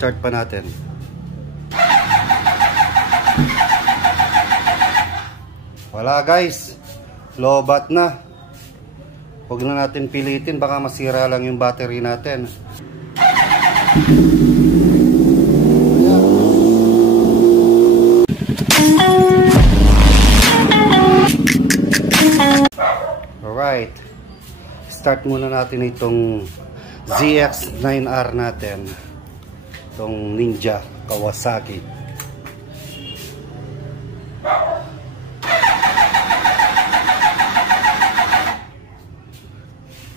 Start pa natin. Wala guys, lobat na. Huwag na natin pilitin, baka masira lang yung battery natin. Alright, start muna natin itong ZX-9R natin, itong Ninja Kawasaki.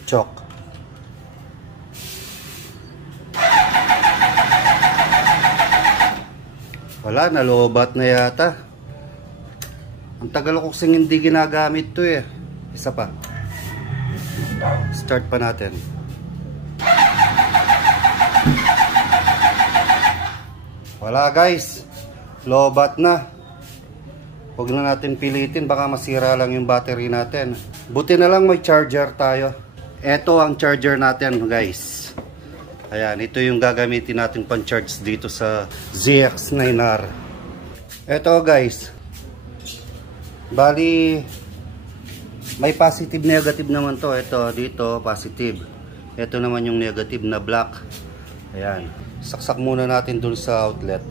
Chok. Wala, nalobat na yata. Ang tagal ko kasing hindi ginagamit to eh. Isa pa. Start pa natin. Wala guys, lobat na. Huwag na natin pilitin, baka masira lang yung battery natin. Buti na lang may charger tayo. Ito ang charger natin guys. Ayan, ito yung gagamitin natin pang-charge dito sa ZX-9R. Ito guys, bali may positive negative naman to. Ito dito positive, ito naman yung negative na black. Ayan, saksak muna natin dun sa outlet.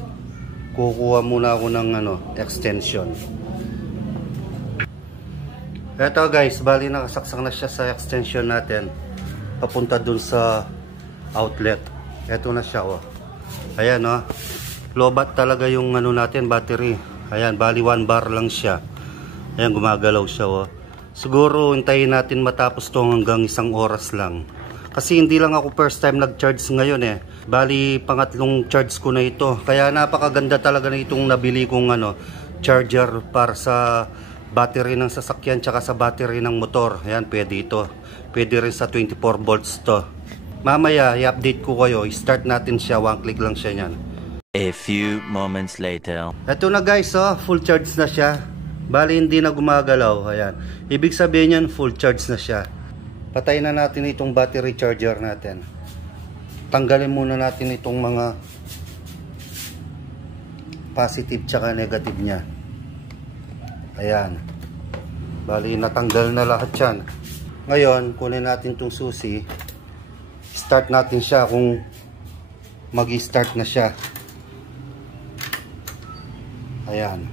Kukuha muna ako ng extension. Ito guys, bali nakasaksak na siya sa extension natin papunta dun sa outlet. Ito na siya oh. Ayan oh, lobat talaga yung natin battery. Ayan, bali 1 bar lang siya. Ayan, gumagalaw siya oh. Siguro hintayin natin matapos to hanggang 1 oras lang. Kasi hindi lang ako first time nag-charge ngayon eh. Bali pangatlong charge ko na ito. Kaya napakaganda talaga na itong nabili kong charger para sa battery ng sasakyan tsaka sa battery ng motor. Ayan, pwede ito. Pwede rin sa 24 volts to. Mamaya i-update ko kayo. I-start natin siya. 1 click lang siya niyan. A few moments later. Ito na guys oh, full charge na siya. Bali hindi na gumagalaw. Ayan, ibig sabihin yan full charge na siya. Patayin na natin itong battery charger natin. Tanggalin muna natin itong mga positive tsaka negative nya. Ayan, bali natanggal na lahat yan. Ngayon kunin natin itong susi. Start natin siya kung mag-start na siya. Ayan,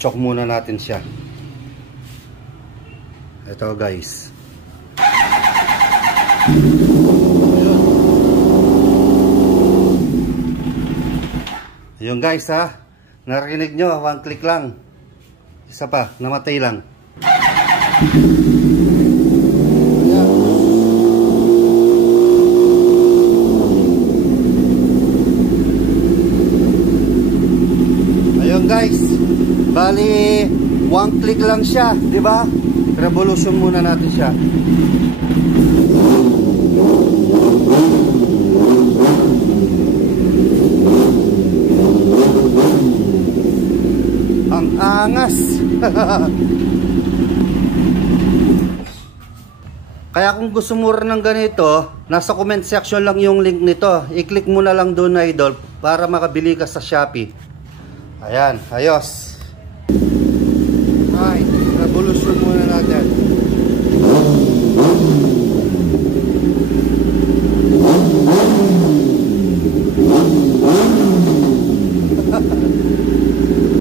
chok muna natin siya. Ito guys. Ayun guys ha, narinig nyo, 1 click lang. Isa pa, namatay lang. Ayun guys, bali 1 click lang siya, di ba? Revolution muna natin siya. Ang angas. Kaya kung gusto mo rin ng ganito, nasa comment section lang yung link nito. I-click mo na lang doon idol para makabili ka sa Shopee. Ayan, ayos.